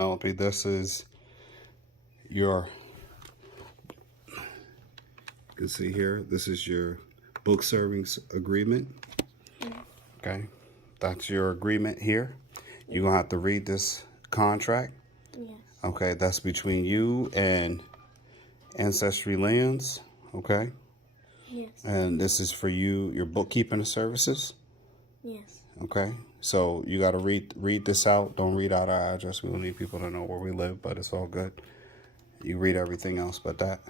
LP, this is your, you can see here, this is your book serving agreement. Okay, that's your agreement here. You're gonna have to read this contract. Yes. Okay, that's between you and Ancestry Lands. Okay. Yes. And this is for you, your bookkeeping services. Yes. Okay, so you got to read this out. Don't read out our address. We don't need people to know where we live, but it's all good. You read everything else but that.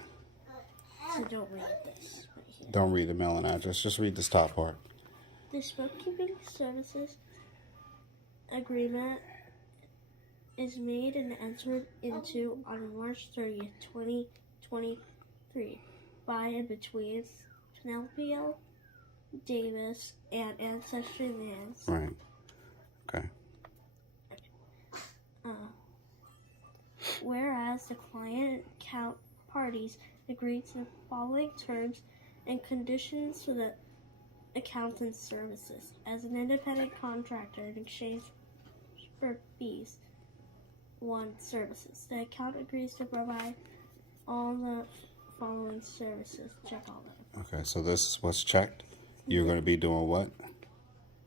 So don't read this right here. Don't read the mailing address. Just read this top part. This bookkeeping services agreement is made and entered into on March 30th, 2023 by and between Penelope L. Davis and Ancestry Lands. Right. Okay. Whereas the client account parties agree to the following terms and conditions for the accountant's services as an independent contractor in exchange for fees. 1. Services. The account agrees to provide all the following services. Check all that. Okay, so this is what's checked. You're going to be doing what?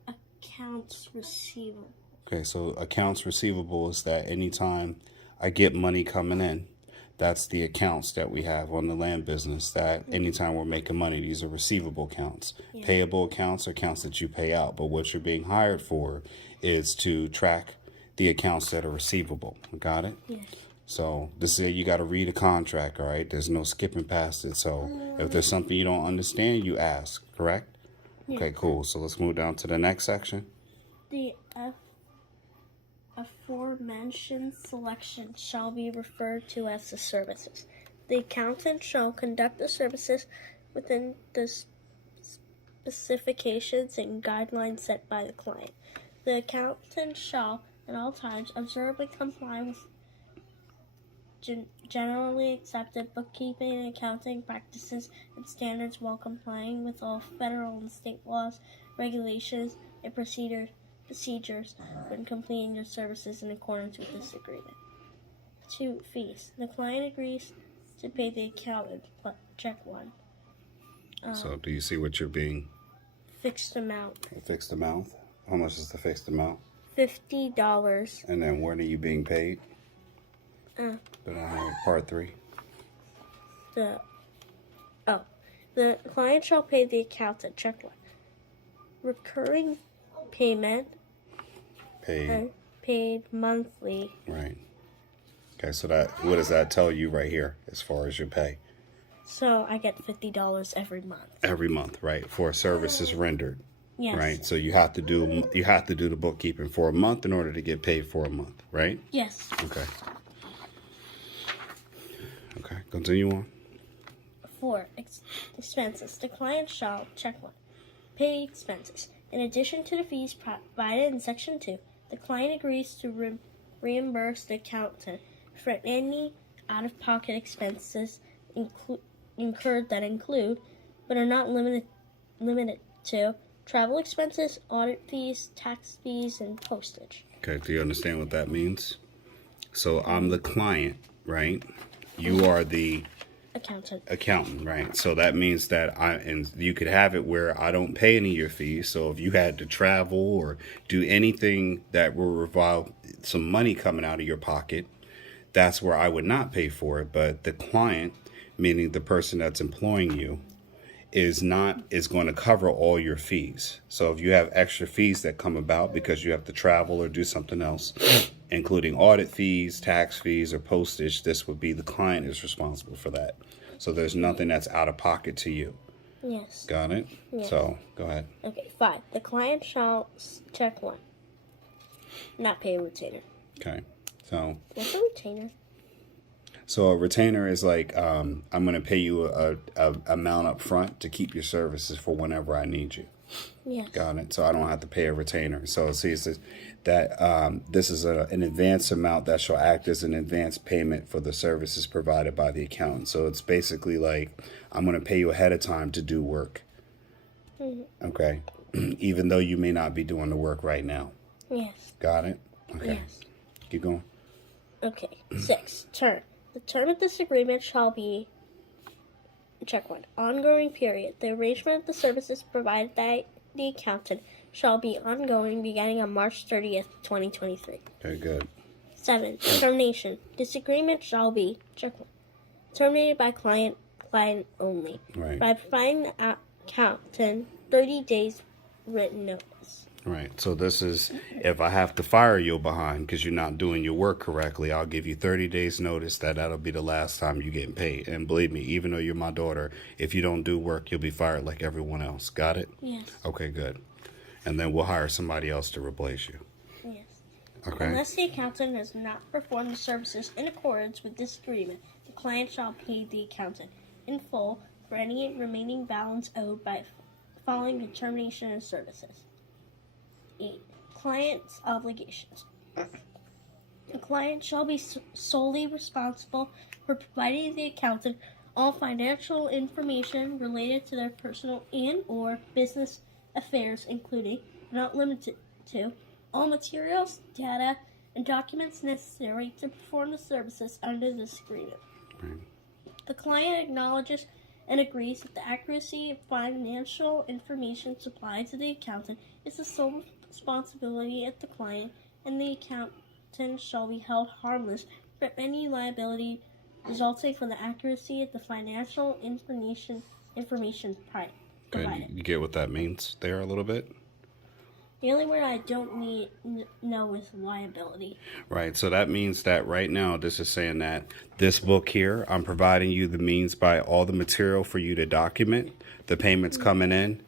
Accounts receivable. Okay, so accounts receivable is that anytime I get money coming in, that's the accounts that we have on the land business, that anytime we're making money, these are receivable accounts. Yeah. Payable accounts are accounts that you pay out, but what you're being hired for is to track the accounts that are receivable. Got it? Yes. So this is, you got to read a contract, all right? There's no skipping past it. So if there's something you don't understand, you ask, correct? Yes. Okay, cool. So let's move down to the next section. The aforementioned selection shall be referred to as the services. The accountant shall conduct the services within the specifications and guidelines set by the client. The accountant shall, at all times, observe and comply with generally accepted bookkeeping and accounting practices and standards while complying with all federal and state laws, regulations, and procedures when completing their services in accordance with this agreement. 2. Fees. The client agrees to pay the accountant. Check 1. So do you see what you're being? Fixed amount. A fixed amount? How much is the fixed amount? $50. And then when are you being paid? Part 3. The client shall pay the accountant. Check 1. Recurring payment. Paid monthly. Right. Okay, so that, what does that tell you right here as far as your pay? So I get $50 every month. Every month, right? For services rendered. Yes. Right. So you have to do the bookkeeping for a month in order to get paid for a month, right? Yes. Okay. Okay. Continue on. 4. Expenses. The client shall, check 1, pay expenses. In addition to the fees provided in Section 2, the client agrees to reimburse the accountant for any out-of-pocket expenses incurred that include, but are not limited to, travel expenses, audit fees, tax fees, and postage. Okay, do you understand what that means? So I'm the client, right? You are the accountant, right? So that means that and you could have it where I don't pay any of your fees. So if you had to travel or do anything that will involve some money coming out of your pocket, that's where I would not pay for it. But the client, meaning the person that's employing you, is going to cover all your fees. So if you have extra fees that come about because you have to travel or do something else, including audit fees, tax fees, or postage, this would be the client is responsible for that. So there's nothing that's out of pocket to you. Yes. Got it? Yes. So go ahead. Okay, 5. The client shall, check 1, not pay a retainer. Okay. So what's a retainer? So a retainer is like, I'm going to pay you a amount up front to keep your services for whenever I need you. Yes. Got it. So I don't have to pay a retainer. So see, it says that this is an advance amount that shall act as an advance payment for the services provided by the accountant. So it's basically like, I'm going to pay you ahead of time to do work. Mm-hmm. Okay. Even though you may not be doing the work right now. Yes. Got it? Okay. Yes. Keep going. Okay. 6. Term. The term of this agreement shall be, check 1, ongoing period. The arrangement of the services provided by the accountant shall be ongoing beginning on March 30th, 2023. Okay, good. 7. Termination. This agreement shall be, check 1, terminated by client only. Right. By providing the accountant 30 days written notice. Right. So this is, if I have to fire you behind because you're not doing your work correctly, I'll give you 30 days notice that'll be the last time you're getting paid. And believe me, even though you're my daughter, if you don't do work, you'll be fired like everyone else. Got it? Yes. Okay, good. And then we'll hire somebody else to replace you. Yes. Okay. Unless the accountant has not performed the services in accordance with this agreement, the client shall pay the accountant in full for any remaining balance owed by following the termination of services. 8. Client's obligations. The client shall be solely responsible for providing the accountant all financial information related to their personal and/or business affairs, including, but not limited to, all materials, data, and documents necessary to perform the services under this agreement. Right. The client acknowledges and agrees that the accuracy of financial information supplied to the accountant is the sole responsibility of the client, and the accountant shall be held harmless from any liability resulting from the accuracy of the financial information provided. Good. You get what that means there a little bit? The only word I don't know is liability. Right. So that means that right now, this is saying that this book here, I'm providing you the means by all the material for you to document the payments coming in.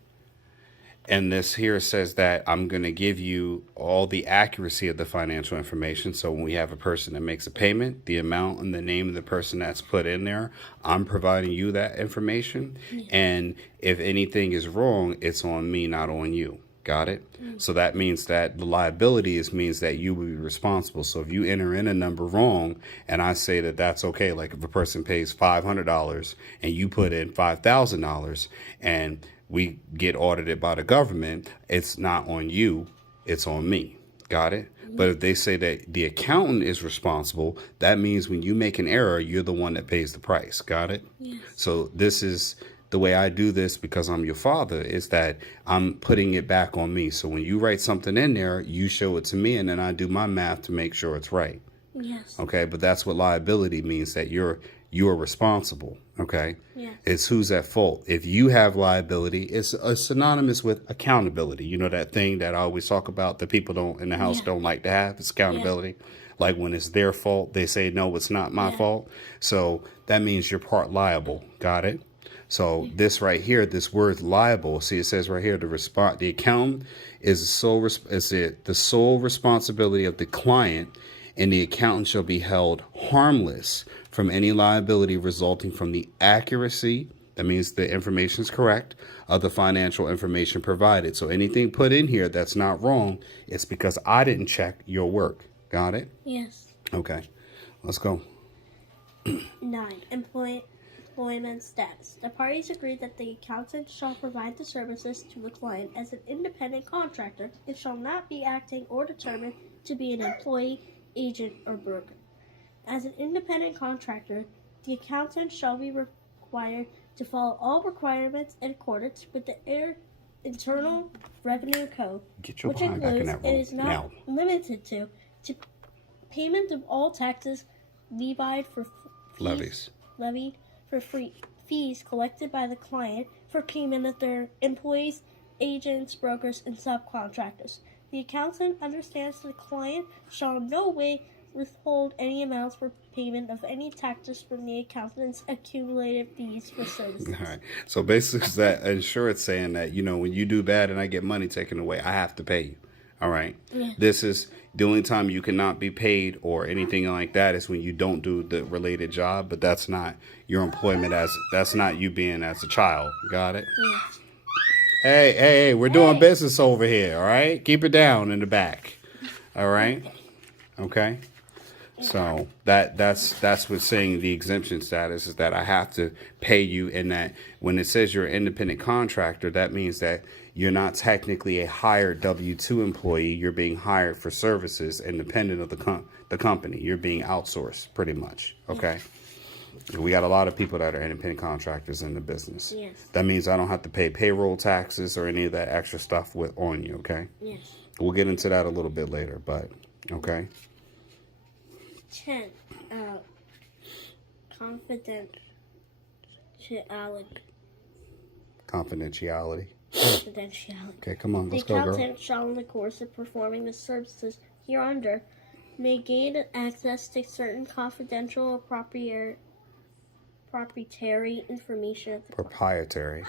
And this here says that I'm going to give you all the accuracy of the financial information. So when we have a person that makes a payment, the amount and the name of the person that's put in there, I'm providing you that information. Yeah. And if anything is wrong, it's on me, not on you. Got it? So that means that the liability means that you will be responsible. So if you enter in a number wrong and I say that that's okay, like if a person pays $500 and you put in $5,000 and we get audited by the government, it's not on you, it's on me. Got it? But if they say that the accountant is responsible, that means when you make an error, you're the one that pays the price. Got it? Yes. So this is the way I do this because I'm your father, is that I'm putting it back on me. So when you write something in there, you show it to me and then I do my math to make sure it's right. Yes. Okay, but that's what liability means, that you're responsible. Okay. Yeah. It's who's at fault. If you have liability, it's synonymous with accountability. You know that thing that I always talk about that people in the house don't like to have? It's accountability. Yeah. Like when it's their fault, they say, no, it's not my fault. So that means you're part liable. Got it? So this right here, this word liable, see, it says right here, the accountant is the sole responsibility of the client, and the accountant shall be held harmless from any liability resulting from the accuracy, that means the information is correct, of the financial information provided. So anything put in here that's not wrong, it's because I didn't check your work. Got it? Yes. Okay. Let's go. 9. Employment status. The parties agree that the accountant shall provide the services to the client as an independent contractor and shall not be acting or determined to be an employee, agent, or broker. As an independent contractor, the accountant shall be required to follow all requirements in accordance with the Internal Revenue Code, which includes and is not limited to payment of all taxes levied for fees collected by the client for payment of their employees, agents, brokers, and subcontractors. The accountant understands the client shall in no way withhold any amounts for payment of any taxes from the accountant's accumulated fees for services. All right. So basically, that insurance saying that, when you do bad and I get money taken away, I have to pay you. All right. Yeah. This is the only time you cannot be paid or anything like that is when you don't do the related job, but that's not your employment that's not you being as a child. Got it? Yeah. Hey, we're doing business over here. All right. Keep it down in the back. All right. Okay. So that's what's saying the exemption status is that I have to pay you, and that when it says you're an independent contractor, that means that you're not technically a hired W-2 employee. You're being hired for services independent of the company. You're being outsourced pretty much. Okay. We got a lot of people that are independent contractors in the business. Yes. That means I don't have to pay payroll taxes or any of that extra stuff on you. Okay. Yes. We'll get into that a little bit later, but okay. 10. Confidentiality. Confidentiality. Confidentiality. Okay, come on, let's the go, girl. accountant shall, in the course of performing the services hereunder, may gain access to certain confidential or proprietary information. Proprietary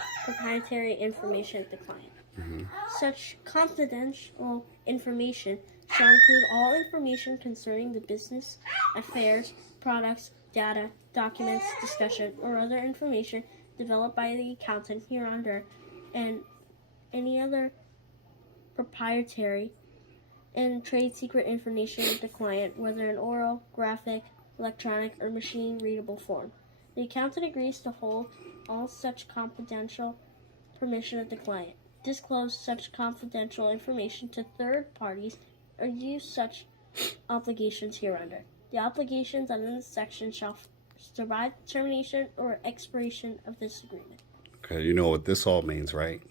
information of the client. Mm-hmm. Such confidential information shall include all information concerning the business, affairs, products, data, documents, discussion, or other information developed by the accountant hereunder, and any other proprietary and trade secret information of the client, whether in oral, graphic, electronic, or machine-readable form. The accountant agrees to hold all such confidential permission of the client, disclose such confidential information to third parties, or use such obligations hereunder. The obligations under this section shall survive the termination or expiration of this agreement. Okay, you know what this all means, right?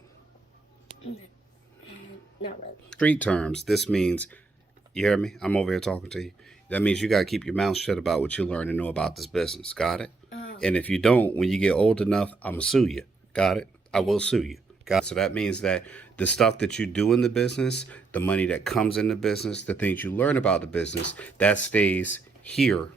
Not really. Street terms. This means, you hear me? I'm over here talking to you. That means you got to keep your mouth shut about what you learn and know about this business. Got it? Oh. And if you don't, when you get old enough, I'm going to sue you. Got it? I will sue you. Got it? So that means that the stuff that you do in the business, the money that comes in the business, the things you learn about the business, that stays here.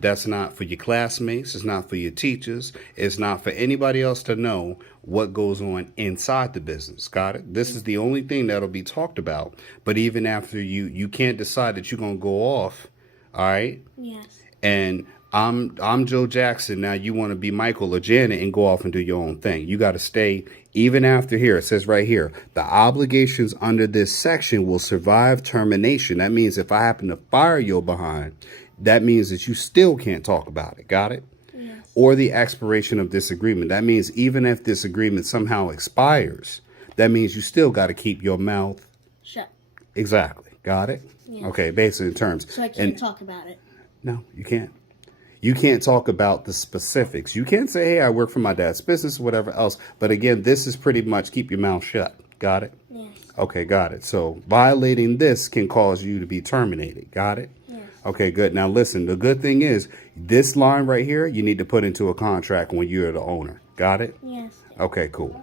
That's not for your classmates. It's not for your teachers. It's not for anybody else to know what goes on inside the business. Got it? This is the only thing that'll be talked about. But even after you can't decide that you're going to go off. All right? Yes. And I'm Joe Jackson. Now you want to be Michael or Janet and go off and do your own thing. You got to stay even after here. It says right here, the obligations under this section will survive termination. That means if I happen to fire your behind, that means that you still can't talk about it. Got it? Yes. Or the expiration of this agreement. That means even if this agreement somehow expires, that means you still got to keep your mouth shut. Exactly. Got it? Yes. Okay, basically in terms. So I can't talk about it. No, you can't. You can't talk about the specifics. You can't say, hey, I work for my dad's business or whatever else. But again, this is pretty much keep your mouth shut. Got it? Yes. Okay, got it. So violating this can cause you to be terminated. Got it? Yes. Okay, good. Now listen, the good thing is this line right here, you need to put into a contract when you're the owner. Got it? Yes. Okay, cool.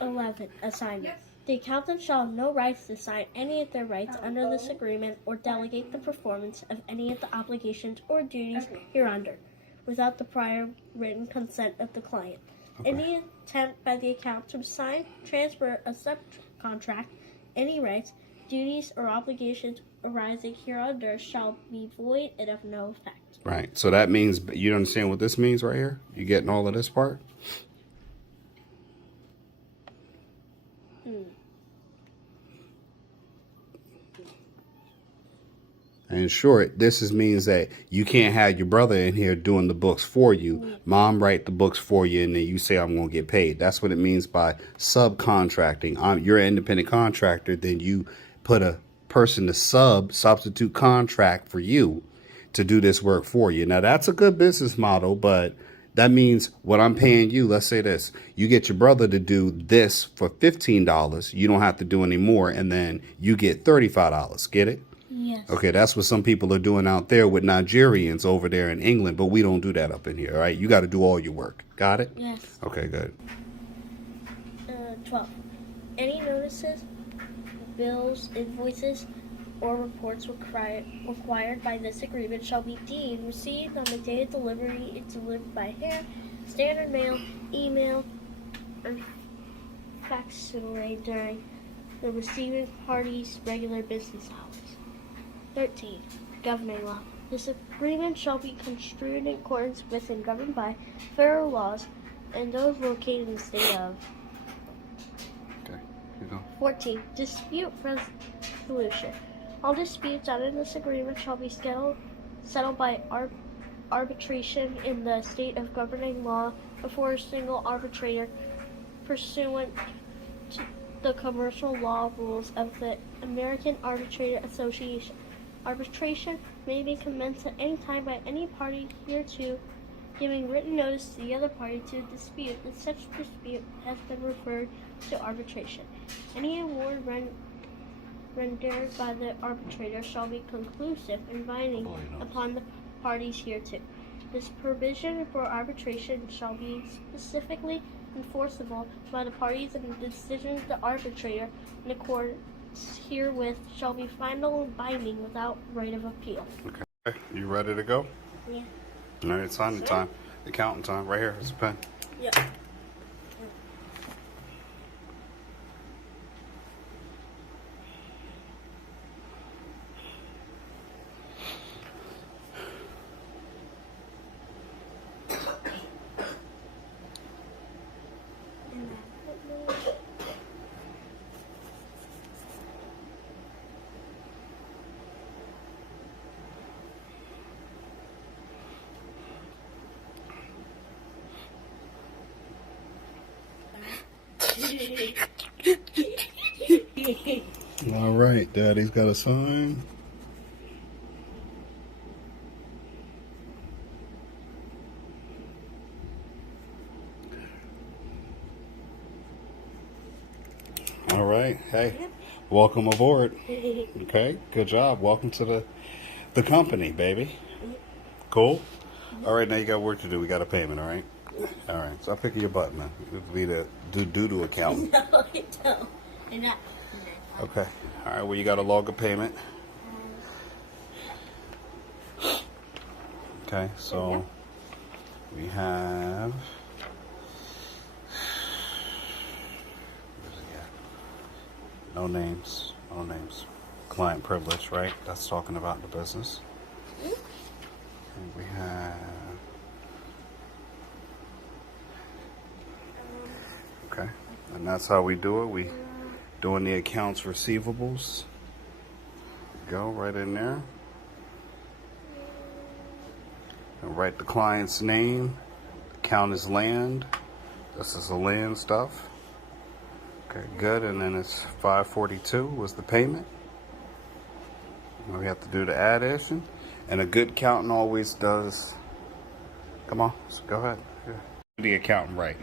11. Assignment. The accountant shall have no rights to assign any of their rights under this agreement or delegate the performance of any of the obligations or duties hereunder without the prior written consent of the client. Okay. Any attempt by the accountant to assign, transfer, a subcontract, any rights, duties, or obligations arising hereunder shall be void and of no effect. Right. So that means, you understand what this means right here? You getting all of this part? In short, means that you can't have your brother in here doing the books for you. Mom write the books for you, and then you say, I'm going to get paid. That's what it means by subcontracting. You're an independent contractor, then you put a person to substitute contract for you to do this work for you. Now, that's a good business model, but that means what I'm paying you, let's say this, you get your brother to do this for $15. You don't have to do any more, and then you get $35. Get it? Yes. Okay, that's what some people are doing out there with Nigerians over there in England, but we don't do that up in here, all right? You got to do all your work. Got it? Yes. Okay, good. 12. Any notices, bills, invoices, or reports required by this agreement shall be deemed received on the day of delivery and delivered by hand, standard mail, email, or facsimile during the receiving party's regular business hours. 13. Governing law. This agreement shall be construed in accordance with and governed by federal laws and those located in the state of. Okay, you go. 14. Dispute resolution. All disputes under this agreement shall be settled by arbitration in the state of governing law before a single arbitrator pursuant the commercial law rules of the American Arbitrator Association. Arbitration may be commenced at any time by any party hereto giving written notice to the other party to dispute, and such dispute has been referred to arbitration. Any award rendered by the arbitrator shall be conclusive and binding upon the parties hereto. This provision for arbitration shall be specifically enforceable by the parties, and the decision of the arbitrator in accordance herewith shall be final and binding without right of appeal. Okay, you ready to go? Yeah. All right, signing time. Accounting time. Right here. It's a pen. Yeah. All right, Daddy's got a sign. All right, hey, welcome aboard. Okay, good job. Welcome to the company, baby. Cool. All right, now you got work to do. We got a payment. All right. All right. So I'm picking your button, man. You have to be the due account. No, I don't. I'm not. Okay. All right. Well, you got to log a payment. Okay. So we have. Where's it at? No names. No names. Client privilege, right? That's talking about the business. And we have. Okay. And that's how we do it. We doing the accounts receivables. Go right in there. And write the client's name. Account is land. This is the land stuff. Okay, good. And then it's 542 was the payment. And we have to do the addition. And a good accountant always does. Come on, so go ahead. Yeah. The accountant right.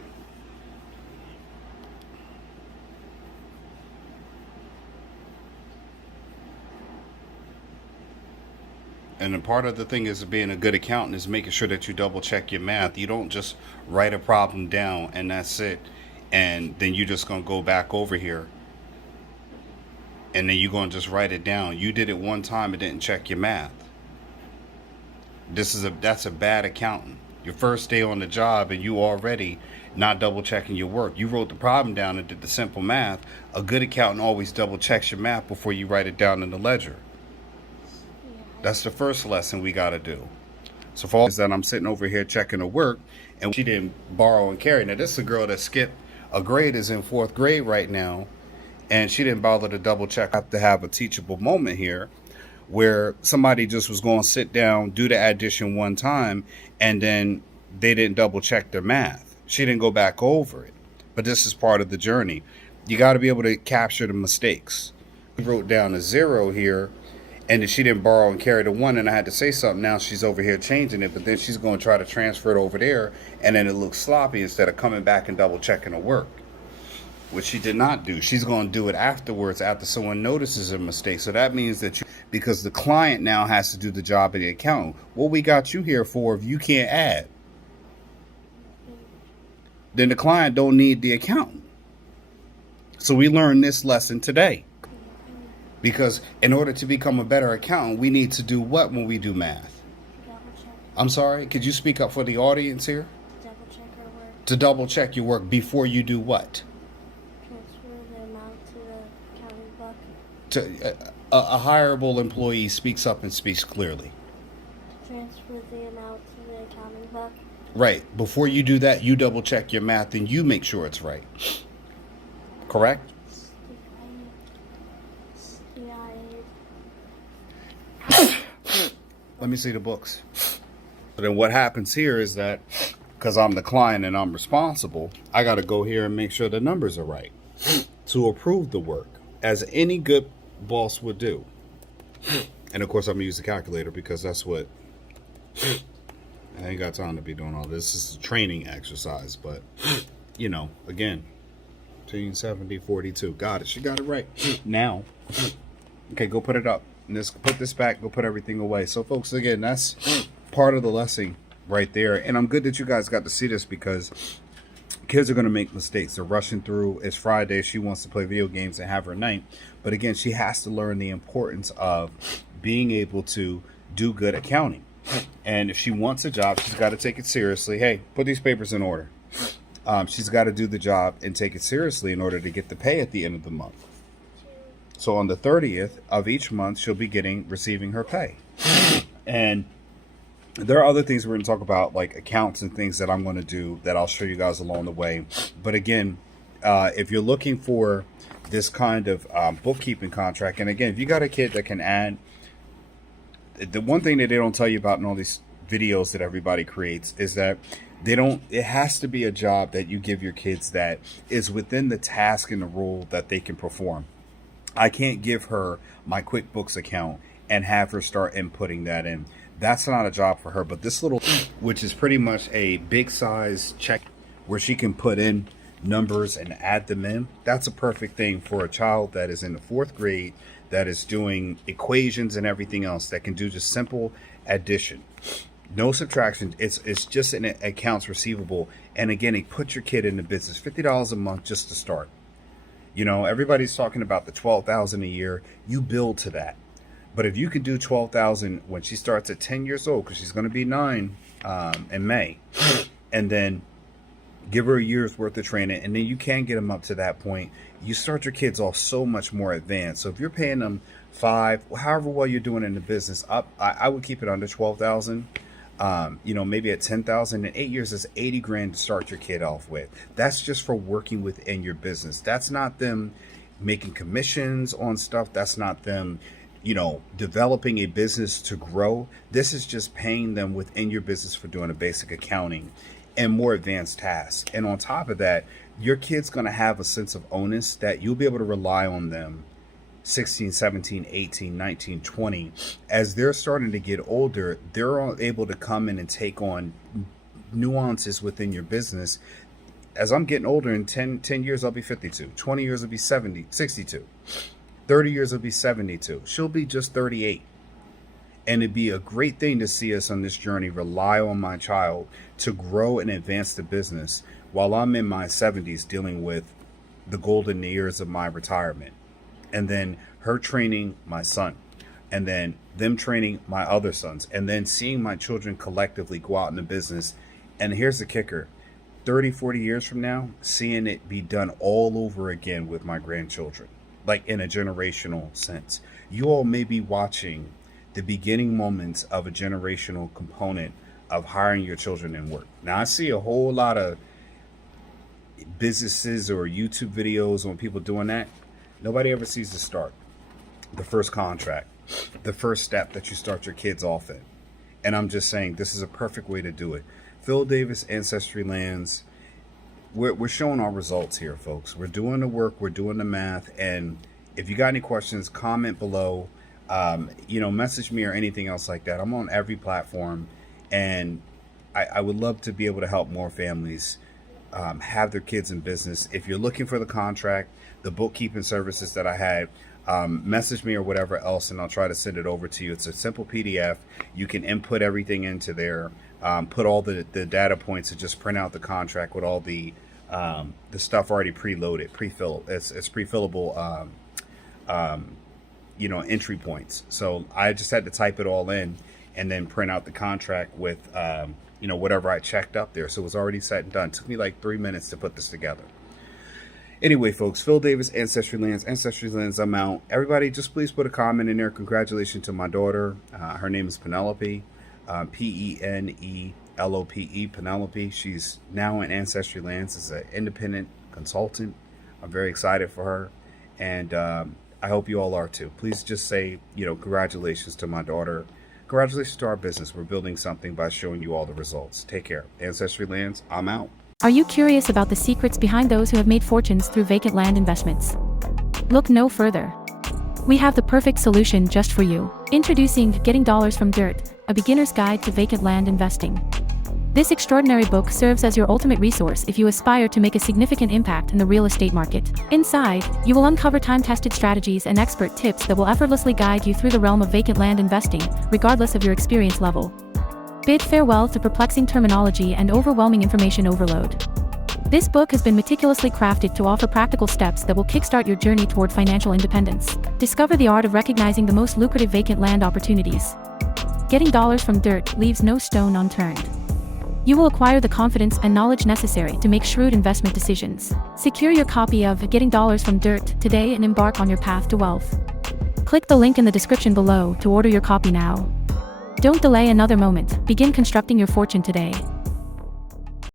And a part of the thing is being a good accountant is making sure that you double check your math. You don't just write a problem down and that's it. And then you're just going to go back over here. And then you're going to just write it down. You did it one time and didn't check your math. That's a bad accountant. Your first day on the job and you already not double checking your work. You wrote the problem down and did the simple math. A good accountant always double checks your math before you write it down in the ledger. That's the first lesson we got to do. So for all that, I'm sitting over here checking her work, and she didn't borrow and carry. Now, this is a girl that skipped a grade, is in 4th grade right now, and she didn't bother to double check. I have to have a teachable moment here where somebody just was going to sit down, do the addition one time, and then they didn't double check their math. She didn't go back over it. But this is part of the journey. You got to be able to capture the mistakes. We wrote down a 0 here. And then she didn't borrow and carry the 1, and I had to say something. Now she's over here changing it, but then she's going to try to transfer it over there, and then it looks sloppy instead of coming back and double checking her work, which she did not do. She's going to do it afterwards after someone notices a mistake. So that means that because the client now has to do the job of the accountant. What we got you here for if you can't add? Then the client don't need the accountant. So we learned this lesson today. Because in order to become a better accountant, we need to do what when we do math? Double check. I'm sorry, could you speak up for the audience here? Double check our work. To double check your work before you do what? Transfer the amount to the accounting book. A hireable employee speaks up and speaks clearly. Transfer the amount to the accounting book. Right. Before you do that, you double check your math and you make sure it's right. Correct? Let me see the books. But then what happens here is that because I'm the client and I'm responsible, I got to go here and make sure the numbers are right. to approve the work, as any good boss would do. And of course, I'm gonna use the calculator because that's what I ain't got time to be doing all this. This is a training exercise, but you know, again, 147042. Got it. She got it right. Now, okay, go put it up. Put this back. Go put everything away. So, folks, again, that's part of the lesson right there. And I'm good that you guys got to see this because kids are going to make mistakes. They're rushing through. It's Friday. She wants to play video games and have her night. But again, she has to learn the importance of being able to do good accounting. And if she wants a job, she's got to take it seriously. Hey, put these papers in order. She's got to do the job and take it seriously in order to get the pay at the end of the month. So on the 30th of each month, she'll be receiving her pay. And there are other things we're going to talk about, like accounts and things that I'm going to do that I'll show you guys along the way. But again, if you're looking for this kind of bookkeeping contract, and again, if you got a kid that can add, the one thing that they don't tell you about in all these videos that everybody creates is that it has to be a job that you give your kids that is within the task and the role that they can perform. I can't give her my QuickBooks account and have her start inputting that in. That's not a job for her. But this little, which is pretty much a big size check where she can put in numbers and add them in, that's a perfect thing for a child that is in the 4th grade, that is doing equations and everything else, that can do just simple addition. No subtraction. It's just an accounts receivable. And again, it puts your kid in the business. $50 a month just to start. You know, everybody's talking about the $12,000 a year. You build to that. But if you could do $12,000 when she starts at 10 years old, because she's going to be 9 in May, and then give her a year's worth of training, and then you can get them up to that point. You start your kids off so much more advanced. So if you're paying them 5, however well you're doing in the business, I would keep it under 12,000. You know, maybe at 10,000. In 8 years, it's 80 grand to start your kid off with. That's just for working within your business. That's not them making commissions on stuff. That's not them, you know, developing a business to grow. This is just paying them within your business for doing a basic accounting and more advanced tasks. And on top of that, your kid's going to have a sense of onus that you'll be able to rely on them 16, 17, 18, 19, 20. As they're starting to get older, they're able to come in and take on nuances within your business. As I'm getting older, in 10 years, I'll be 52. 20 years, I'll be 62. 30 years, I'll be 72. She'll be just 38. And it'd be a great thing to see us on this journey rely on my child to grow and advance the business while I'm in my 70s dealing with the golden years of my retirement. And then her training my son, and then them training my other sons, and then seeing my children collectively go out in the business. And here's the kicker, 30, 40 years from now, seeing it be done all over again with my grandchildren, like in a generational sense. You all may be watching the beginning moments of a generational component of hiring your children in work. Now, I see a whole lot of businesses or YouTube videos on people doing that. Nobody ever sees the start, the first contract, the first step that you start your kids off in. And I'm just saying, this is a perfect way to do it. Phil Davis, Ancestry Lands, we're showing our results here, folks. We're doing the work, we're doing the math. And if you got any questions, comment below, you know, message me or anything else like that. I'm on every platform, and I would love to be able to help more families have their kids in business. If you're looking for the contract, the bookkeeping services that I had, message me or whatever else, and I'll try to send it over to you. It's a simple PDF. You can input everything into there, put all the data points, and just print out the contract with all the stuff already preloaded, pre-filled. It's pre-fillable, you know, entry points. So I just had to type it all in and then print out the contract with, you know, whatever I checked up there. So it was already set and done. It took me like 3 minutes to put this together. Anyway, folks, Phil Davis, Ancestry Lands. Ancestry Lands, I'm out. Everybody, just please put a comment in there. Congratulations to my daughter. Her name is Penelope, Penelope, Penelope. She's now in Ancestry Lands as an independent consultant. I'm very excited for her, and I hope you all are too. Please just say, you know, congratulations to my daughter. Congratulations to our business. We're building something by showing you all the results. Take care. Ancestry Lands, I'm out. Are you curious about the secrets behind those who have made fortunes through vacant land investments? Look no further. We have the perfect solution just for you. Introducing Getting Dollars from Dirt, a beginner's guide to vacant land investing. This extraordinary book serves as your ultimate resource if you aspire to make a significant impact in the real estate market. Inside, you will uncover time-tested strategies and expert tips that will effortlessly guide you through the realm of vacant land investing, regardless of your experience level. Bid farewell to perplexing terminology and overwhelming information overload. This book has been meticulously crafted to offer practical steps that will kickstart your journey toward financial independence. Discover the art of recognizing the most lucrative vacant land opportunities. Getting Dollars from Dirt leaves no stone unturned. You will acquire the confidence and knowledge necessary to make shrewd investment decisions. Secure your copy of Getting Dollars from Dirt today and embark on your path to wealth. Click the link in the description below to order your copy now. Don't delay another moment. Begin constructing your fortune today.